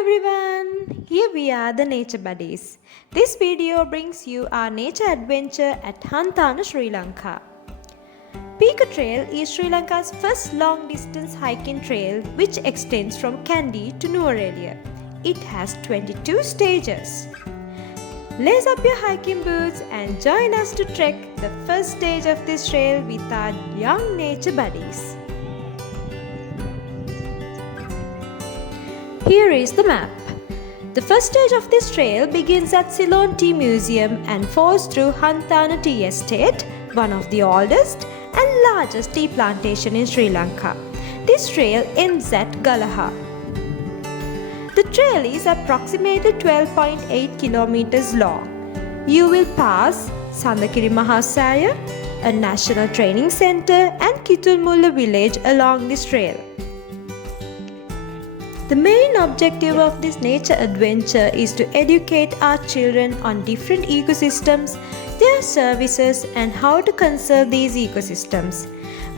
everyone! Here we are, the Nature Buddies. This video brings you our nature adventure at Hanthana, Sri Lanka. Pekoe Trail is Sri Lanka's first long-distance hiking trail which extends from Kandy to Nuwara. It has 22 stages. Lace up your hiking boots and join us to trek the first stage of this trail with our young nature buddies. Here is the map. The first stage of this trail begins at Ceylon Tea Museum and falls through Hanthana Tea Estate, one of the oldest and largest tea plantation in Sri Lanka. This trail ends at Galaha. The trail is approximately 12.8 kilometers long. You will pass Sandakiri Mahasaya, a national training center, and Kitulmulla village along this trail. The main objective of this nature adventure is to educate our children on different ecosystems, their services, and how to conserve these ecosystems.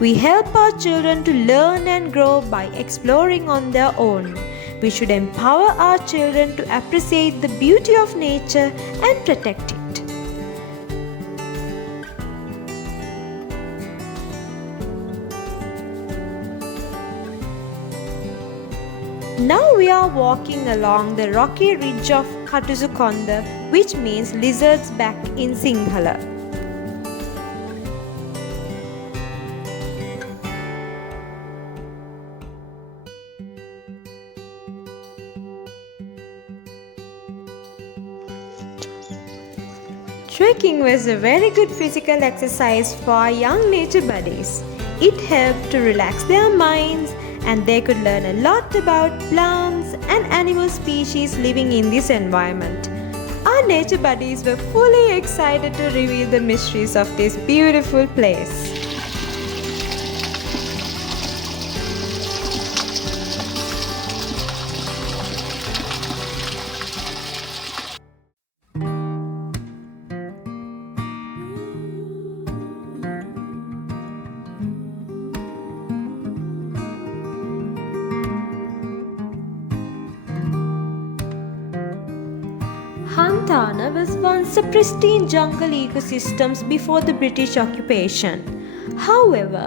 We help our children to learn and grow by exploring on their own. We should empower our children to appreciate the beauty of nature and protect it. Now we are walking along the rocky ridge of Katusukonda, which means lizard's back in Sinhala. Trekking was a very good physical exercise for our young nature buddies. It helped to relax their minds and they could learn a lot about plants and animal species living in this environment. Our nature buddies were fully excited to reveal the mysteries of this beautiful place. Hanthana was once a pristine jungle ecosystem before the British occupation. However,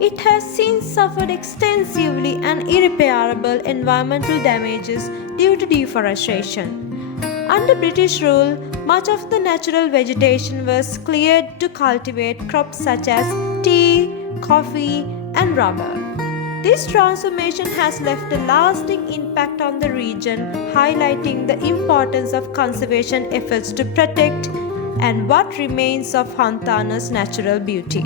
it has since suffered extensively and irreparable environmental damages due to deforestation. Under British rule, much of the natural vegetation was cleared to cultivate crops such as tea, coffee, and rubber. This transformation has left a lasting impact on the region, highlighting the importance of conservation efforts to protect and what remains of Hanthana's natural beauty.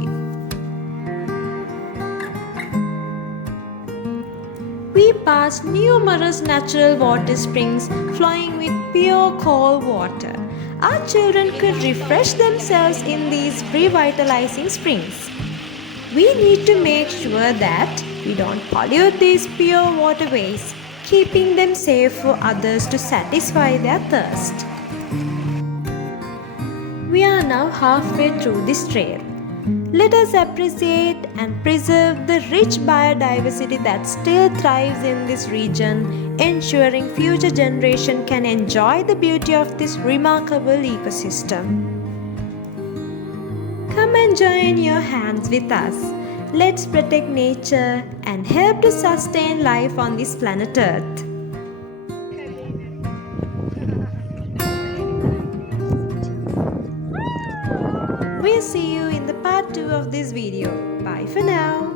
We passed numerous natural water springs flowing with pure cold water. Our children could refresh themselves in these revitalizing springs. We need to make sure that we don't pollute these pure waterways, keeping them safe for others to satisfy their thirst. We are now halfway through this trail. Let us appreciate and preserve the rich biodiversity that still thrives in this region, ensuring future generations can enjoy the beauty of this remarkable ecosystem. Come and join your hands with us. Let's protect nature and help to sustain life on this planet Earth. We'll see you in the part 2 of this video. Bye for now.